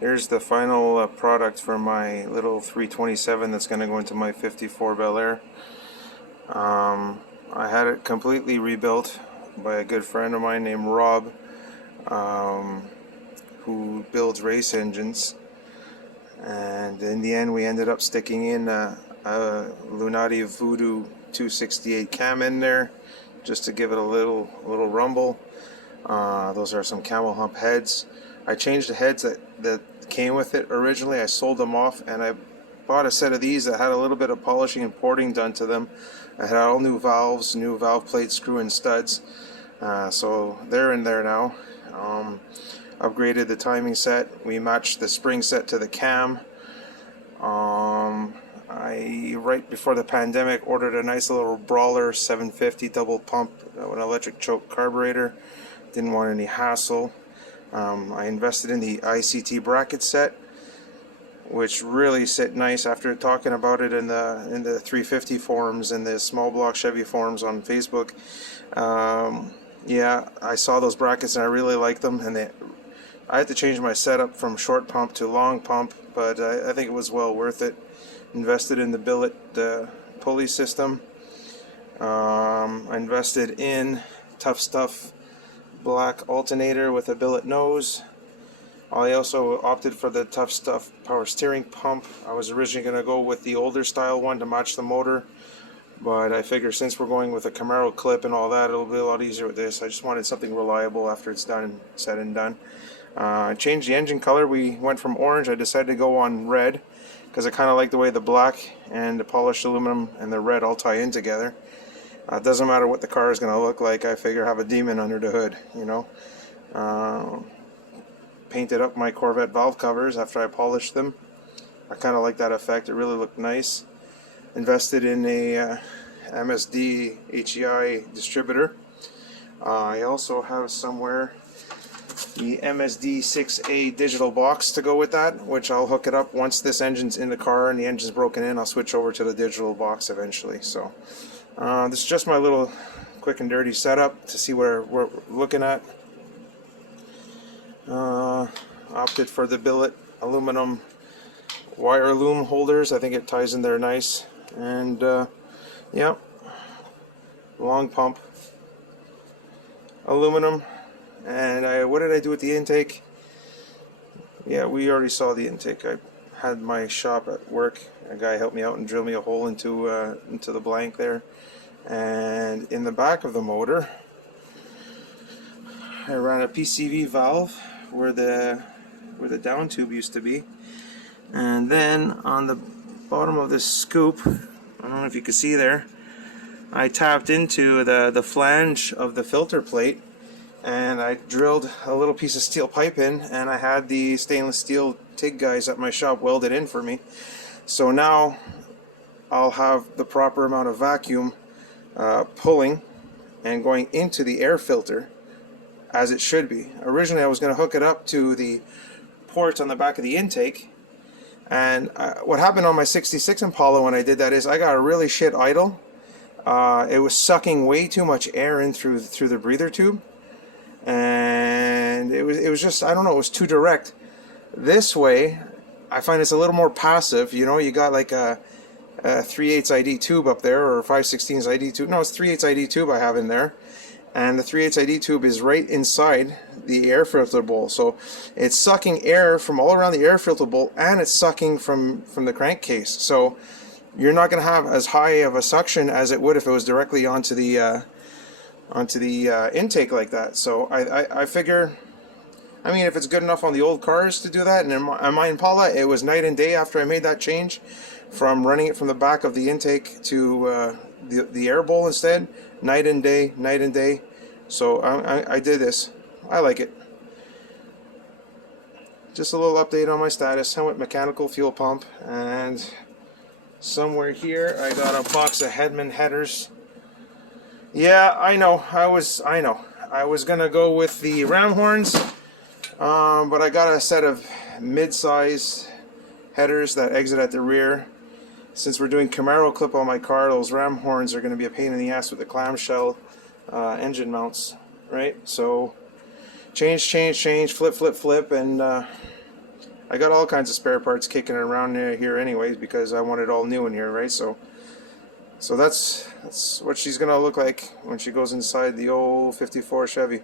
Here's the final product for my little 327 that's going to go into my 54 Bel Air. I had it completely rebuilt by a good friend of mine named Rob, who builds race engines. And in the end, we ended up sticking in a Lunati Voodoo 268 cam in there, just to give it a little rumble. Those are some camel hump heads. I changed the heads that came with it originally. I sold them off, and I bought a set of these that had a little bit of polishing and porting done to them. I had all new valves, new valve plates, screw-in studs. So they're in there now. Upgraded the timing set. We matched the spring set to the cam. I, right before the pandemic, ordered a nice little Brawler 750 double pump, an electric choke carburetor. Didn't want any hassle. I invested in the ICT bracket set, which really sit nice. After talking about it in the 350 forums and the small block Chevy forums on Facebook. Yeah, I saw those brackets and I really liked them, and I had to change my setup from short pump to long pump, but I think it was well worth it. Invested in the billet pulley system. I invested in Tough Stuff black alternator with a billet nose. I also opted for the Tough Stuff power steering pump. I was originally going to go with the older style one to match the motor, but I figure since we're going with a Camaro clip and all that, it'll be a lot easier with this. I just wanted something reliable after it's done, said and done. I changed the engine color. We went from orange. I decided to go on red because I kind of like the way the black and the polished aluminum and the red all tie in together. It doesn't matter what the car is going to look like. I figure have a demon under the hood, you know. Painted up my Corvette valve covers after I polished them. I kind of like that effect. It really looked nice. Invested in a MSD HEI distributor. I also have somewhere the MSD 6A digital box to go with that, which I'll hook it up once this engine's in the car and the engine's broken in. I'll switch over to the digital box eventually. So this is just my little quick and dirty setup to see what we're looking at. Opted for the billet aluminum wire loom holders. I think it ties in there nice. And yeah, long pump aluminum. And what did I do with the intake? Yeah, we already saw the intake. I had my shop at work. A guy helped me out and drilled me a hole into the blank there. And in the back of the motor, I ran a PCV valve where the down tube used to be. And then on the bottom of this scoop, I don't know if you can see there, I tapped into the flange of the filter plate, and I drilled a little piece of steel pipe in, and I had the stainless steel TIG guys at my shop welded in for me. So now I'll have the proper amount of vacuum pulling and going into the air filter as it should be. Originally I was going to hook it up to the port on the back of the intake, and what happened on my 66 Impala when I did that is I got a really shit idle. It was sucking way too much air in through the breather tube, and it was just, I don't know, it was too direct. This way I find it's a little more passive. You know, you got like a 3/8 ID tube up there, or 5/16 ID tube. No, it's 3/8 ID tube I have in there, and the 3/8 ID tube is right inside the air filter bowl. So it's sucking air from all around the air filter bowl, and it's sucking from the crankcase. So you're not going to have as high of a suction as it would if it was directly onto the intake like that. So I figure, I mean, if it's good enough on the old cars to do that, and on my Impala, it was night and day after I made that change from running it from the back of the intake to the air bowl instead. Night and day, night and day. So I did this. I like it. Just a little update on my status. I went mechanical fuel pump, and somewhere here I got a box of Hedman headers. Yeah, I know. I was gonna go with the ram horns, but I got a set of mid-size headers that exit at the rear. Since we're doing Camaro clip on my car, those ram horns are going to be a pain in the ass with the clamshell engine mounts, right? So change, flip, and I got all kinds of spare parts kicking around here anyways because I want it all new in here, right? So that's what she's gonna look like when she goes inside the old '54 Chevy.